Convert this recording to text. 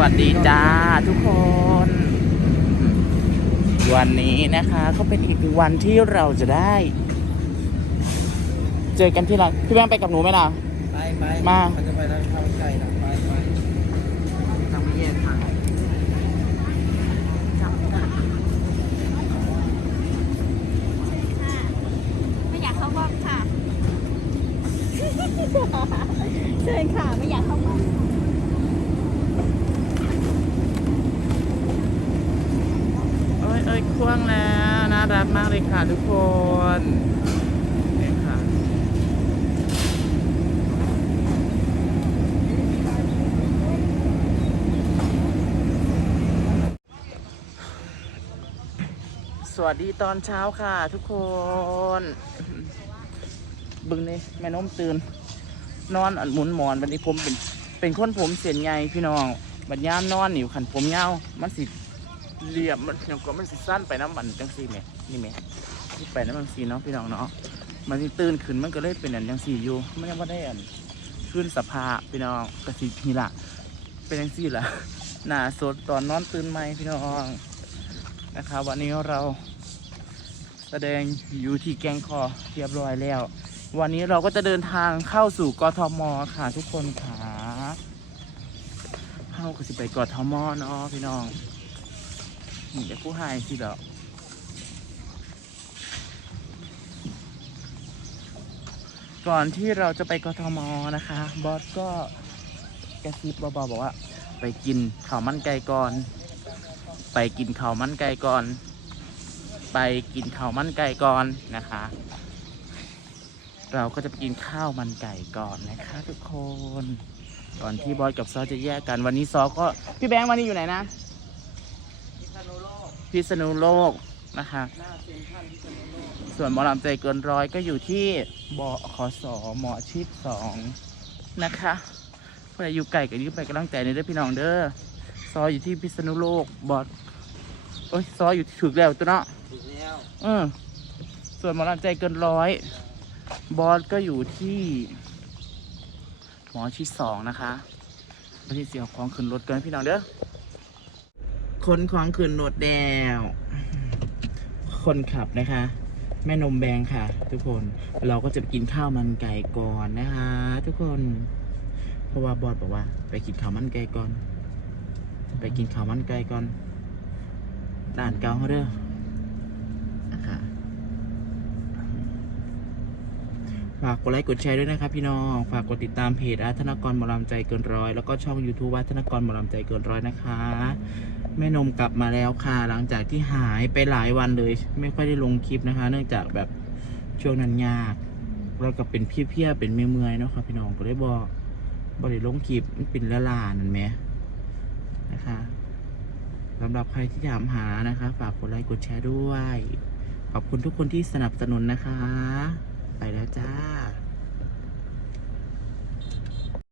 วัสดีจ้าทุกคน วันนี้นะคะก็เป็นอีกหนึ่งวันที่เราจะได้ เจอกันที่ร้านพี่แบงค์ไปกับหนูไหมล่ะ ไปไปมานจะไปทางข้าวไก่นะไปไปทางไม่แยกทางไม่อยากเข้ากล้องค่ะเชิญค่ะไม่อยากเข้ากล้อง เอ้ยควงแล้วน่ารักมากเลยค่ะทุกคนนี่ค่ะสวัสดีตอนเช้าค่ะทุกคน บึงนี่แม่น้มตื่น นอนอันหมุนหมอนวันนี้ผมเป็นเป็นคนผมเส้นใหญ่พี่น้อง บัดยามนอนนี่ขันผมยามันสิ เรียบมันยังก็มันสิสั้นไปน้ำมันจังซี่แหมนี่แหม่นี่ไปน้ำมันสีเนาะพี่น้องเนาะมันสิตื่นขึ้นมันก็เลยเป็นอันจังซี่อยู่มันยังไม่ได้อันขึ้นสภาพพี่น้องก็สินี่ละเป็นจังซี่ละหน้าสดตอนนอนตื่นใหม่พี่น้องนะครับวันนี้เราแสดงอยู่ที่แกงคอเรียบร้อยแล้ว วันนี้เราก็จะเดินทางเข้าสู่กทมค่ะทุกคนค่ะเข้าก็สิไปกทมเนาะพี่น้อง นี่จะผู้ให้สิเดอกก่อนที่เราจะไปกทมนะคะ บอสก็กระซิบเบาๆบอกว่า ไปกินข้าวมันไก่ก่อน ไปกินข้าวมันไก่ก่อน ไปกินข้าวมันไก่ก่อนนะคะ เราก็จะไปกินข้าวมันไก่ก่อนนะคะ ทุกคน ก่อนที่บอสกับซอจะแยกกันวันนี้ซอก็พี่แบงค์วันนี้อยู่ไหนนะ ณุโลกพิษณุโลกนะคะ หน้าเซ็นทรัลพิษณุโลกส่วนหมอลำใจเกินร้อยก็อยู่ที่บขสหมอชิดสองนะคะเพื่ออยู่ไก่กับยืมไปกำลังใจในอยเด้อพี่น้องเด้อซออยู่ที่พิษณุโลกบอสโอ้ยซออยู่ที่ถูกแล้วตัวเนาะถูกแล้วเออส่วนหมอลำใจเกินร้อย บอสก็อยู่ที่หมอชิดสองนะคะไปที่เสียงของขึ้นรถกันพี่น้องเด้อ คนของขึ้นรถแดว คนขับนะคะ แม่นมแบงค่ะ ทุกคนเราก็จะไปกินข้าวมันไก่ก่อนนะคะ ทุกคน เพราะว่าบอสบอกว่า ไปกินข้าวมันไก่ก่อน ไปกินข้าวมันไก่ก่อนด่านเก่าเขาเด้อนะคะฝากกดไลค์กดแชร์ด้วยนะครับพี่น้อง ฝากกดติดตามเพจอาธนกรหมอลำใจเกินร้อย แล้วก็ช่อง YouTube วัฒนกรหมอลำใจเกินร้อยนะคะ แม่นมกลับมาแล้วค่ะ หลังจากที่หายไปหลายวันเลย ไม่ค่อยได้ลงคลิปนะคะ เนื่องจากแบบช่วงนั้นยากแล้วก็เป็นเพี้ยๆเป็นเมื่อยๆเนาะครับพี่น้องก็ได้บอกบริลงคลิปมันเป็นละลานั่นไหมนะคะสำหรับใครที่ถามหานะคะ ฝากกดไลค์กดแชร์ด้วย ขอบคุณทุกคนที่สนับสนุนนะคะ ไปแล้วจ้า